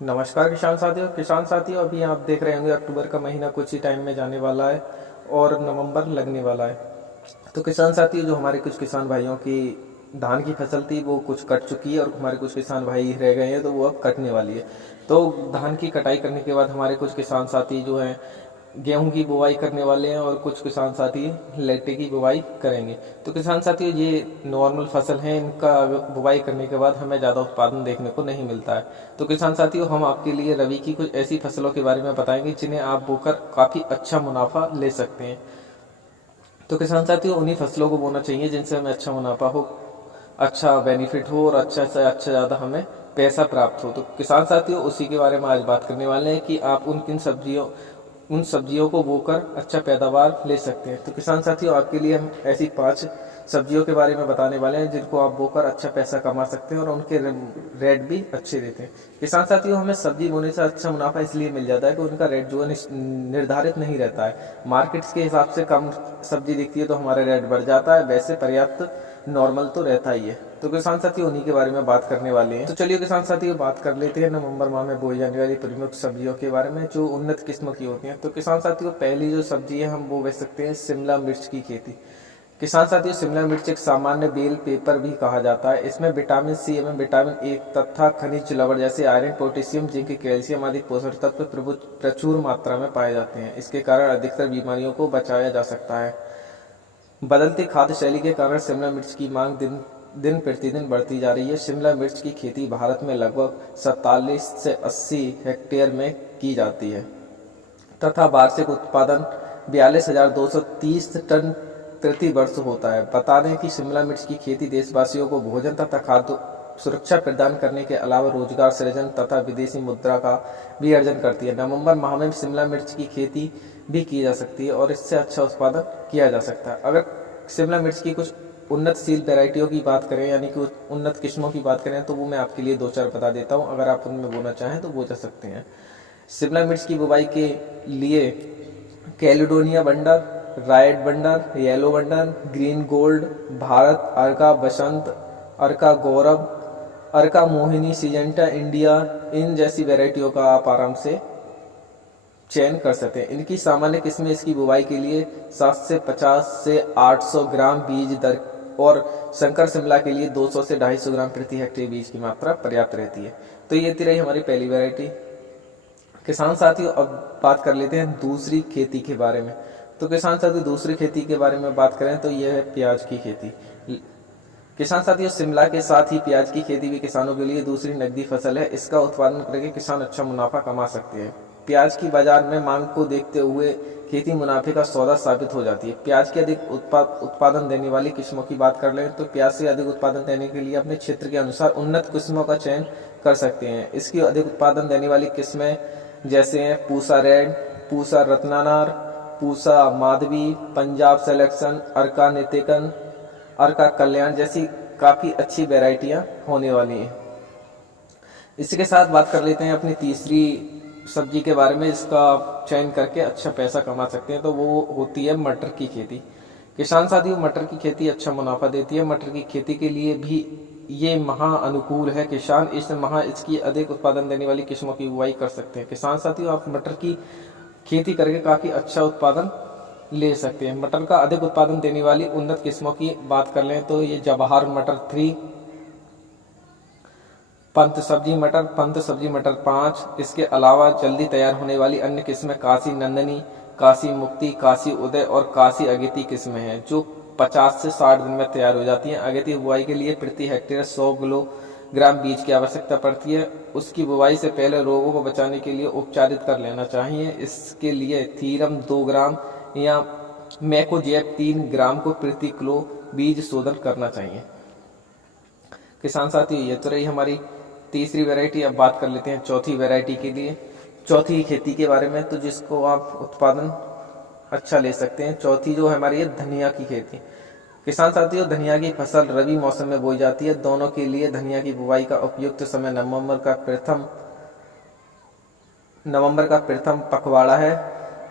नमस्कार किसान साथियों, अभी आप देख रहे होंगे अक्टूबर का महीना कुछ ही टाइम में जाने वाला है और नवंबर लगने वाला है। तो किसान साथियों, जो हमारे कुछ किसान भाइयों की धान की फसल थी वो कुछ कट चुकी है और हमारे कुछ किसान भाई रह गए हैं तो वो अब कटने वाली है। तो धान की कटाई करने के बाद हमारे कुछ किसान साथी जो हैं गेहूं की बुवाई करने वाले हैं और कुछ किसान साथी लट्टे की बुवाई करेंगे। तो किसान साथियों, ये नॉर्मल फसल है, इनका बुवाई करने के बाद हमें ज़्यादा उत्पादन देखने को नहीं मिलता है। तो किसान साथियों, हम आपके लिए रबी की कुछ ऐसी फसलों के बारे में बताएंगे जिन्हें आप बोकर काफ़ी अच्छा मुनाफा ले सकते हैं। तो किसान साथियों, उन्हीं फसलों को बोना चाहिए जिनसे हमें अच्छा मुनाफा हो, अच्छा बेनिफिट हो और अच्छा से अच्छा ज़्यादा हमें पैसा प्राप्त हो। तो किसान साथियों, उसी के बारे में आज बात करने वाले हैं कि आप उन सब्जियों को बोकर अच्छा पैदावार ले सकते हैं। तो किसान साथियों, आपके लिए हम ऐसी 5 सब्जियों के बारे में बताने वाले हैं जिनको आप बोकर अच्छा पैसा कमा सकते हैं और उनके रेट भी अच्छे देते हैं। किसान साथियों, हमें सब्जी बोने से अच्छा मुनाफा इसलिए मिल जाता है कि उनका रेट जो है निर्धारित नहीं रहता है। मार्केट्स के हिसाब से कम सब्जी दिखती है तो हमारा रेट बढ़ जाता है, वैसे पर्याप्त नॉर्मल तो रहता ही है। तो किसान साथियों, उन्हीं के बारे में बात करने वाले हैं। तो चलिए किसान साथियों, बात कर लेते हैं नवंबर माह में बोई जाने वाली प्रमुख सब्जियों के बारे में जो उन्नत किस्म की होती हैं। तो किसान साथियों, पहली जो सब्जी है हम वो बो सकते हैं शिमला मिर्च की खेती। किसान साथियों, शिमला मिर्च एक सामान्य बेल पेपर भी कहा जाता है। इसमें विटामिन सी एवं विटामिन ए तथा खनिज लवण जैसे आयरन, पोटेशियम, जिंक, कैल्शियम आदि पोषक तत्व प्रचुर मात्रा में पाए जाते हैं। इसके कारण अधिकतर बीमारियों को बचाया जा सकता है। बदलती खाद्य शैली के कारण शिमला मिर्च की मांग दिन दिन प्रतिदिन बढ़ती जा रही है। शिमला मिर्च की खेती भारत में लगभग 47 से 80 हेक्टेयर में की जाती है तथा वार्षिक उत्पादन 42,230 टन प्रति वर्ष होता है। बता दें कि शिमला मिर्च की खेती देशवासियों को भोजन तथा खाद्य सुरक्षा प्रदान करने के अलावा रोजगार सृजन तथा विदेशी मुद्रा का भी अर्जन करती है। नवंबर माह में शिमला मिर्च की खेती भी की जा सकती है और इससे अच्छा उत्पादन किया जा सकता है। अगर शिमला मिर्च की कुछ उन्नतशील वैरायटियों की बात करें यानी कि उन्नत किस्मों की बात करें तो वो मैं आपके लिए 2-4 बता देता हूँ। अगर आप उनमें बोना चाहें तो बो जा सकते हैं। शिमला मिर्च की बुवाई के लिए California wonder, right wonder, yellow wonder, green gold, Bharat, Arka Basant, Arka Gaurav, Arka Mohini, Syngenta India, इन जैसी वैरायटियों का आप आराम से चयन कर सकते हैं। इनकी सामान्य किस्में इसकी बुवाई के लिए 750 से 800 ग्राम बीज दर और शंकर शिमला के लिए 200 से 250 ग्राम प्रति हेक्टेयर बीज की मात्रा पर्याप्त रहती है। तो ये थी रही हमारी पहली वैरायटी। किसान साथियों, अब बात कर लेते हैं दूसरी खेती के बारे में। तो किसान साथियों, दूसरी खेती के बारे में बात करें तो यह है प्याज की खेती। किसान साथियों, शिमला के साथ ही प्याज की खेती भी किसानों के लिए दूसरी नकदी फसल है। इसका उत्पादन करके किसान अच्छा मुनाफा कमा सकते हैं। प्याज की बाजार में मांग को देखते हुए खेती मुनाफे का सौदा साबित हो जाती है। प्याज के अधिक उत्पादन देने वाली किस्मों की बात कर लें तो प्याज से अधिक उत्पादन देने के लिए अपने क्षेत्र के अनुसार उन्नत किस्मों का चयन कर सकते हैं। इसकी अधिक उत्पादन देने वाली किस्में जैसे हैं पूसा रेड, पूसा रत्नानार, पूसा माधवी, पंजाब सिलेक्शन, अर्का नितिकन, अर्का कल्याण जैसी काफ़ी अच्छी वैरायटियां होने वाली हैं। इसके साथ बात कर लेते हैं अपनी तीसरी सब्जी के बारे में जिसका आप चयन करके अच्छा पैसा कमा सकते हैं। तो वो होती है मटर की खेती। किसान साथियों, मटर की खेती अच्छा मुनाफा देती है। मटर की खेती के लिए भी ये महा अनुकूल है। किसान इस माह इसकी अधिक उत्पादन देने वाली किस्मों की बुवाई कर सकते हैं। किसान साथियों, आप मटर की खेती करके काफ़ी अच्छा उत्पादन ले सकते हैं। मटर का अधिक उत्पादन देने वाली उन्नत किस्मों की बात कर लें तो ये जवाहर मटर 3, पंत सब्जी मटर 5। इसके अलावा जल्दी तैयार होने वाली अन्य किस्में काशी नंदनी, काशी मुक्ति, काशी उदय और काशी अगेती किस्में हैं जो 50 से 60 दिन में तैयार हो जाती हैं। अगेती बुवाई के लिए प्रति हेक्टेयर 100 किलोग्राम बीज की आवश्यकता पड़ती है। उसकी बुवाई से पहले रोगों को बचाने के लिए उपचारित कर लेना चाहिए। इसके लिए थीरम 2 ग्राम या मैकोजेब 3 ग्राम को प्रति किलो बीज शोधन करना चाहिए। किसान साथियों, ये तो रही हमारी तीसरी वैरायटी। अब बात कर लेते हैं चौथी वैरायटी के लिए, चौथी खेती के बारे में, तो जिसको आप उत्पादन अच्छा ले सकते हैं। चौथी जो है हमारी है धनिया की खेती। किसान साथियों, धनिया की फसल रबी मौसम में बोई जाती है। दोनों के लिए धनिया की बुवाई का उपयुक्त समय नवंबर का प्रथम पखवाड़ा है।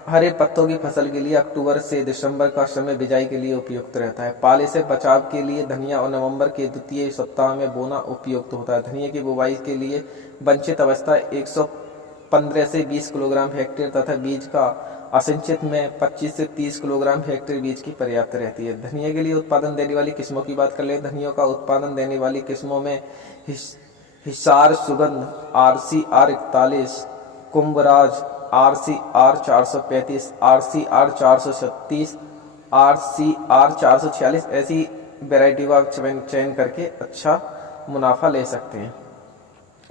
हरे पत्तों की फसल के लिए अक्टूबर से दिसंबर का समय बिजाई के लिए उपयुक्त रहता है। पाले से बचाव के लिए धनिया और नवंबर के द्वितीय सप्ताह में बोना उपयुक्त होता है। धनिया की बुवाई के लिए वंचित अवस्था 115 से 20 किलोग्राम हेक्टेयर तथा बीज का असिंचित में 25 से 30 किलोग्राम हेक्टेयर बीज की पर्याप्त रहती है। धनिया के लिए उत्पादन देने वाली किस्मों की बात कर ले। धनिया का उत्पादन देने वाली किस्मों में हिसार सुगंध RCR 41, Kumbhraj RCR 435, RCR 436, RCR 446 ऐसी वैरायटी का चयन करके अच्छा मुनाफा ले सकते हैं।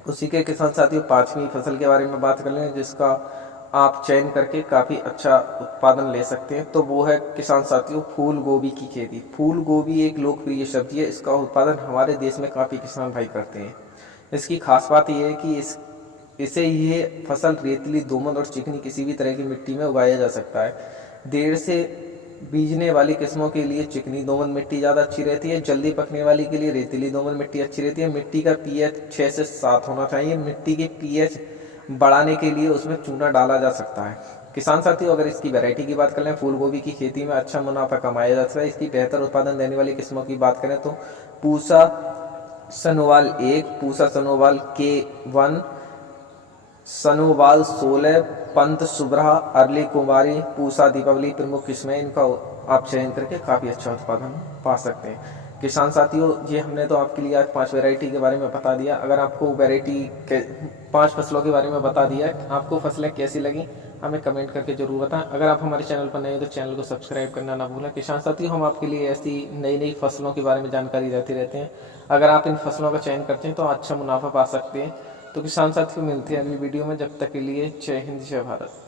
उसी के किसान साथियों 5वीं फसल के बारे में बात कर लें जिसका आप चयन करके काफ़ी अच्छा उत्पादन ले सकते हैं, तो वो है किसान साथियों फूल गोभी की खेती। फूल गोभी एक लोकप्रिय सब्जी है। इसका उत्पादन हमारे देश में काफ़ी किसान भाई करते हैं। इसकी खास बात यह है कि इसे ये फसल रेतीली, दोमट और चिकनी किसी भी तरह की मिट्टी में उगाया जा सकता है। देर से बीजने वाली किस्मों के लिए चिकनी दोमट मिट्टी ज़्यादा अच्छी रहती है। जल्दी पकने वाली के लिए रेतीली दोमट मिट्टी अच्छी रहती है। मिट्टी का pH 6 से 7 होना चाहिए। मिट्टी के pH बढ़ाने के लिए उसमें चूना डाला जा सकता है। किसान साथियों अगर इसकी वैरायटी की बात करें, फूल गोभी की खेती में अच्छा मुनाफा कमाया जा सकता है। इसकी बेहतर उत्पादन देने वाली किस्मों की बात करें तो पूसा सनोवाल 1, पूसा सनोवाल K1, सनोवाल 16, पंत सुब्रहा, अर्ली कुमारी, पूसा दीपावली प्रमुख किस्में। इनका आप चयन करके काफ़ी अच्छा उत्पादन पा सकते हैं। किसान साथियों ये हमने तो आपके लिए आज 5 वैरायटी के बारे में बता दिया। अगर आपको वैरायटी के 5 फसलों के बारे में बता दिया, आपको फसलें कैसी लगी हमें कमेंट करके जरूर बताएं। अगर आप हमारे चैनल पर नए हो तो चैनल को सब्सक्राइब करना ना भूलें। किसान साथियों हम आपके लिए ऐसी नई नई फसलों के बारे में जानकारी देते रहते हैं। अगर आप इन फसलों का चयन करते हैं तो अच्छा मुनाफा पा सकते हैं। तो किसान साथियों मिलते हैं अगली वीडियो में। जब तक के लिए जय हिंद, जय भारत।